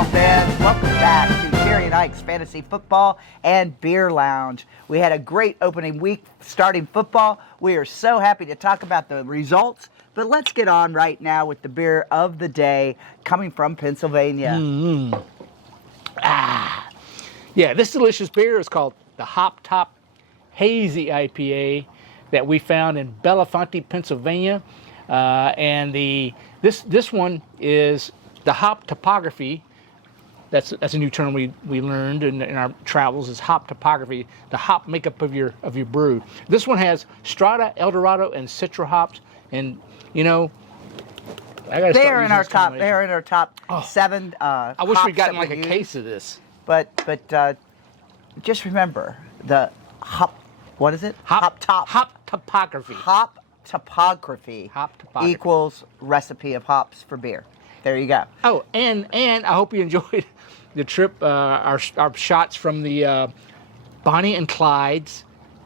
football fans, welcome back to Jerry and Ike's Fantasy Football and Beer Lounge. We had a great opening week starting football. We are so happy to talk about the results, but let's get on right now with the beer of the day coming from Pennsylvania. Yeah, this delicious beer is called the Hop Top Hazy IPA that we found in Bellefonte, Pennsylvania. This one is the hop topography. That's a new term we learned in our travels, is hop topography, the hop makeup of your brew. This one has Strata, Eldorado, and Citra hops, and you know, They're in our top 7. I wish we'd gotten like a case of this. But just remember the hop. What is it? Hop topography. Hop topography equals recipe of hops for beer. There you go. Oh, and I hope you enjoyed the trip. Our shots from the Bonnie and Clyde's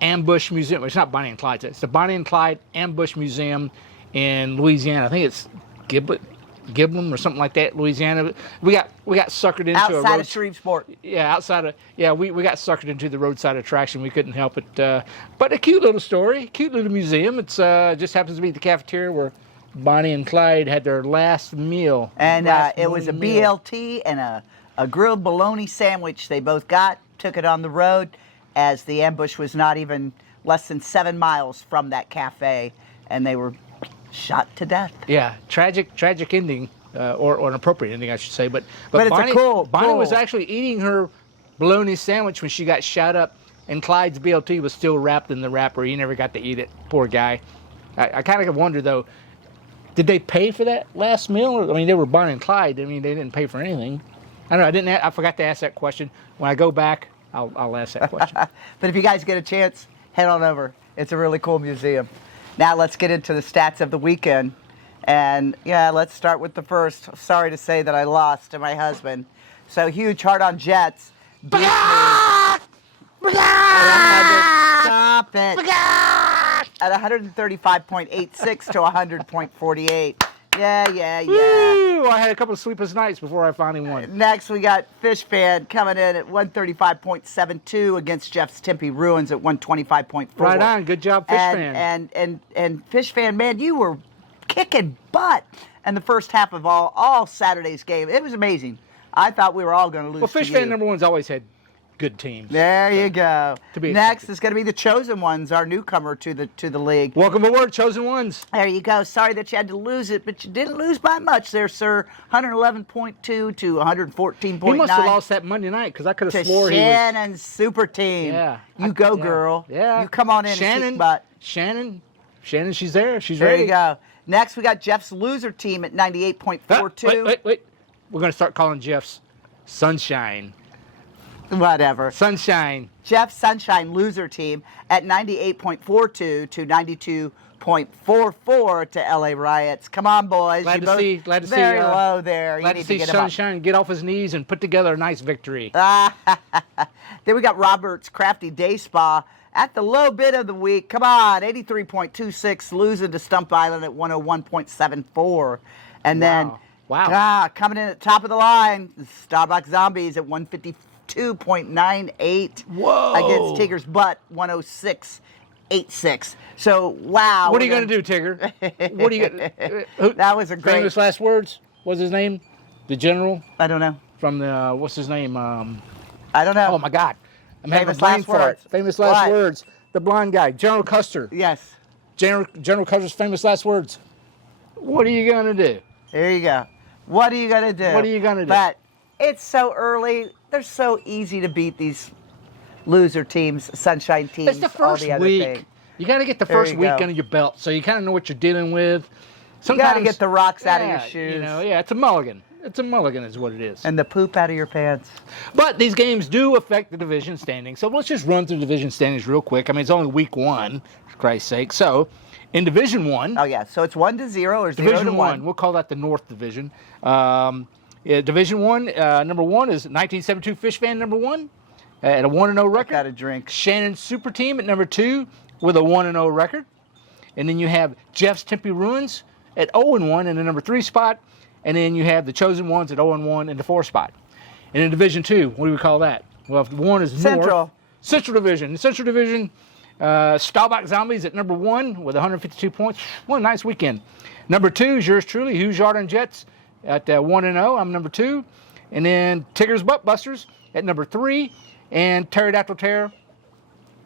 Ambush Museum. It's not Bonnie and Clyde's. It's the Bonnie and Clyde Ambush Museum in Louisiana. I think it's Giblin or something like that, Louisiana. We got suckered into outside of Shreveport. Yeah, we got suckered into the roadside attraction. We couldn't help it. But a cute little story, cute little museum. It's just happens to be the cafeteria where Bonnie and Clyde had their last meal. And it was a BLT and a grilled bologna sandwich. They both took it on the road, as the ambush was not even less than 7 miles from that cafe, and they were shot to death. Yeah, tragic ending, or an appropriate ending, I should say. But it's Bonnie, a cool. Bonnie was actually eating her bologna sandwich when she got shot up, and Clyde's BLT was still wrapped in the wrapper. He never got to eat it. Poor guy. I kind of wonder though, did they pay for that last meal? I mean, they were Bonnie and Clyde. I mean, they didn't pay for anything. I don't know. I forgot to ask that question. When I go back, I'll ask that question. But if you guys get a chance, head on over. It's a really cool museum. Now let's get into the stats of the weekend. And yeah, let's start with the first. Sorry to say that I lost to my husband. So Huge Heart on Jets beat me. Stop it. At 135.86 to 100.48. Yeah. Woo! I had a couple of sleepless nights before I finally won. Next, we got Fish Fan coming in at 135.72 against Jeff's Tempe Ruins at 125.4. Right on. Good job, Fish Fan. And Fish Fan, man, you were kicking butt in the first half of all Saturday's game. It was amazing. I thought we were all going to lose. Well, Fish Fan number one's always had good teams. There you go. Next expected. is going to be the Chosen Ones, our newcomer to the league. Welcome aboard, Chosen Ones. There you go. Sorry that you had to lose it, but you didn't lose by much there, sir. 111.2 to 114.9. He must have lost that Monday night, because I could have swore he was. Shannon's super team. Yeah. You go, girl. Yeah. You come on in and kick butt. Shannon, she's there. She's there ready. You go. Next, we got Jeff's loser team at 98.42. Wait. We're going to start calling Jeff's Sunshine. Whatever. Sunshine. Jeff's Sunshine loser team at 98.42 to 92.44 to LA Riots. Come on, boys. Glad to see. Very low there. Glad to see Sunshine get off his knees and put together a nice victory. Then we got Robert's Crafty Day Spa at the low bid of the week. Come on, 83.26, losing to Stump Island at 101.74. And then, coming in at the top of the line, Starbucks Zombies at 152.98. Whoa. Against Tigger's Butt, 106.86. So, wow. What are you going to do, Tigger? What are you going to That was a great. Famous last words? What's his name? The general? I don't know. From the, what's his name? I don't know. Oh, my God. I'm Famous last words. Famous last words. The blonde guy, General Custer. Yes. General Custer's famous last words. What are you going to do? There you go. What are you going to do? What are you going to do? But it's so early. They're so easy to beat, these loser teams, Sunshine teams. It's the first week. You got to get the first week under your belt, so you kind of know what you're dealing with. Sometimes, you got to get the rocks out of your shoes. You know, it's a mulligan. It's a mulligan is what it is. And the poop out of your pants. But these games do affect the division standings. So let's just run through division standings real quick. I mean, it's only week 1, for Christ's sake. So in Division 1. Oh, yeah. So it's 1-0 or 0-1. Division 1. We'll call that the North Division. Division 1, number 1 is 1972 Fish Fan number 1 at a 1-0 record. Got a drink. Shannon's Super Team at number 2 with a 1-0 record. And then you have Jeff's Tempe Ruins at 0-1 in the number 3 spot. and then you have the chosen ones at 0-1 in the 4 spot. And in Division 2, what do we call that? Well, if one is Central. North, Central Division. In Central Division, Staubach Zombies at number 1 with 152 points. What a nice weekend. Number 2 is yours truly, Hughes Yard Jets at 1-0. I'm number 2. And then Tigger's Butt Busters at number 3, and Pterodactyl Terror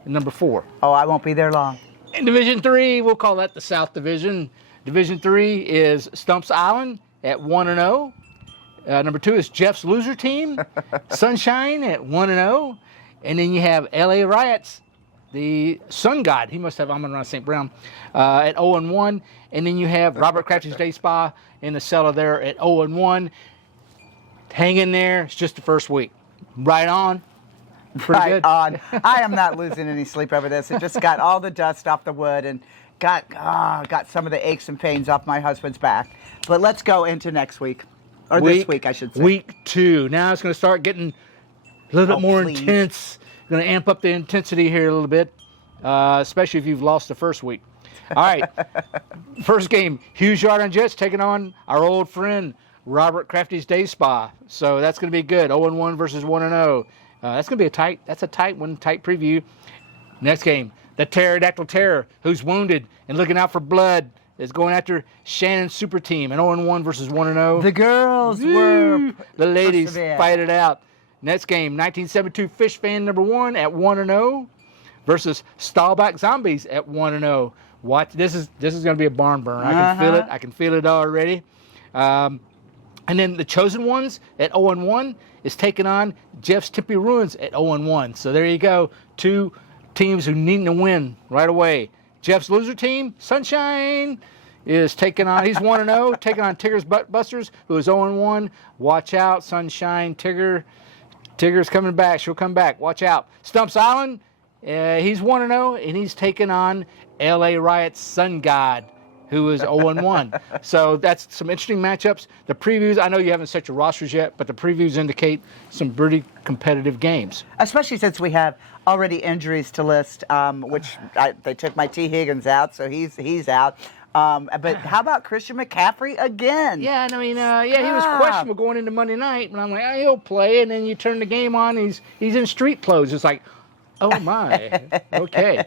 at number 4. Oh, I won't be there long. In Division 3, we'll call that the South Division. Division 3 is Stumps Island at 1-0. Number 2 is Jeff's Loser Team, Sunshine at 1-0. And then you have LA Riots, the Sun God. He must have Amon-Ra St. Brown at 0-1. And then you have Robert Cratchit's Day Spa in the cellar there at 0-1. Hang in there. It's just the first week. Right on. Pretty Right good. on. I am not losing any sleep over this. It just got all the dust off the wood and got some of the aches and pains off my husband's back. But let's go into next week. Or this week, I should say. Week 2. Now it's going to start getting a little bit more please. intense. Going to amp up the intensity here a little bit, especially if you've lost the first week. All right. First game, Hughes Yard Jets taking on our old friend, Robert Crafty's Day Spa. So that's going to be good. 0-1 versus 1-0. That's going to be a tight one, tight preview. Next game, the Pterodactyl Terror, who's wounded and looking out for blood, is going after Shannon's super team. An 0-1 versus 1-0. The girls were The ladies persevere. fight it out. Next game, 1972 Fish Fan number 1 at 1-0 versus Staubach Zombies at 1-0. Watch, this is going to be a barn burn. I can feel it. I can feel it already. And then the Chosen Ones at 0-1 is taking on Jeff's Tempe Ruins at 0-1. So there you go. 2 teams who need to win right away. Jeff's Loser Team, Sunshine, is taking on, he's 1-0, taking on Tigger's Butt Busters, who is 0-1. Watch out, Sunshine, Tigger. Tigger's coming back. She'll come back. Watch out. Stumps Island, he's 1-0, and he's taking on LA Riot's Sun God, who is 0-1. So that's some interesting matchups. The previews, I know you haven't set your rosters yet, but the previews indicate some pretty competitive games. Especially since we have already injuries to list, they took my T. Higgins out, so he's out. But how about Christian McCaffrey again? Yeah, and I mean, he was questionable going into Monday night, and I'm like, he'll play, and then you turn the game on, he's in street clothes. It's like, oh my, okay,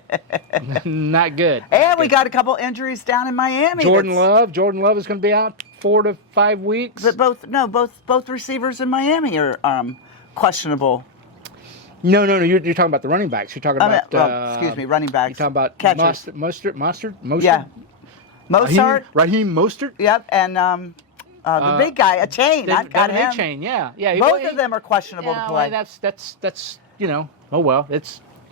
not good. And we got a couple injuries down in Miami. Jordan Love is going to be out 4 to 5 weeks. But both receivers in Miami are questionable. No, you're talking about the running backs. You're talking about excuse me, running backs. You're talking about catchers. Mostert. Yeah, Mozart. Raheem Mostert. Yep, and the big guy, a chain. I've got him. Chain. Yeah. Both of them are questionable to play. Well, that's oh well.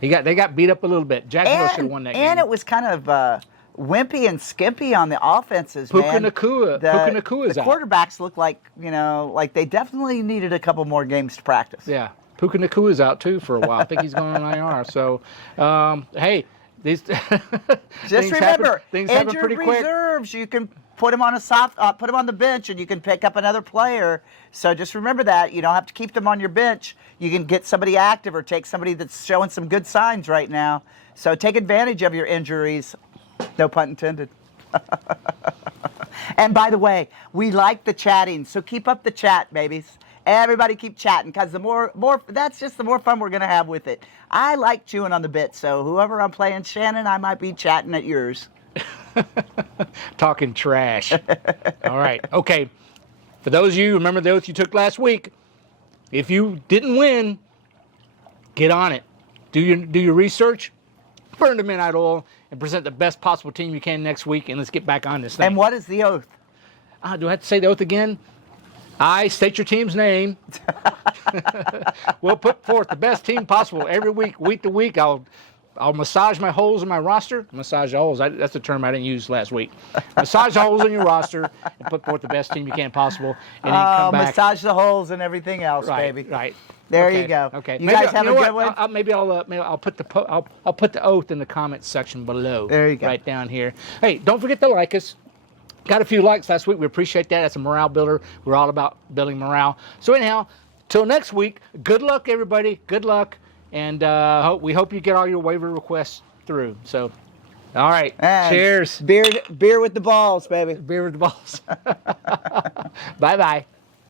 They got beat up a little bit. Jacksonville should have won that game. And it was kind of wimpy and skimpy on the offenses, Puka man. Nakua's the out. quarterbacks look like they definitely needed a couple more games to practice. Yeah, Puka Nakua's out too for a while. I think he's going on IR. So, hey, these Just remember, things happen injured pretty quick. reserves. You can put them on put them on the bench, and you can pick up another player. So just remember that you don't have to keep them on your bench. You can get somebody active or take somebody that's showing some good signs right now. So take advantage of your injuries. No pun intended. And by the way, we like the chatting, so keep up the chat, babies. Everybody keep chatting, because the more that's just the more fun we're gonna have with it. I like chewing on the bit, so whoever I'm playing, Shannon, I might be chatting at yours. Talking trash. All right. Okay. For those of you, remember the oath you took last week. If you didn't win, get on it. Do your research, burn the midnight oil, and present the best possible team you can next week, and let's get back on this thing. And what is the oath? Do I have to say the oath again? I state your team's name. We'll put forth the best team possible every week to week. I'll massage my holes in my roster. Massage the holes. That's a term I didn't use last week. Massage the holes in your roster and put forth the best team you can possible. And then come back. Massage the holes and everything else, baby. Right. There Okay, you go. Okay. You guys have a good one. I'll put the oath in the comments section below. There you go. Right down here. Hey, don't forget to like us. Got a few likes last week. We appreciate that. That's a morale builder. We're all about building morale. So anyhow, till next week, good luck, everybody. Good luck. And we hope you get all your waiver requests through. So, all right. And cheers. Beer with the balls, baby. Beer with the balls. Bye-bye.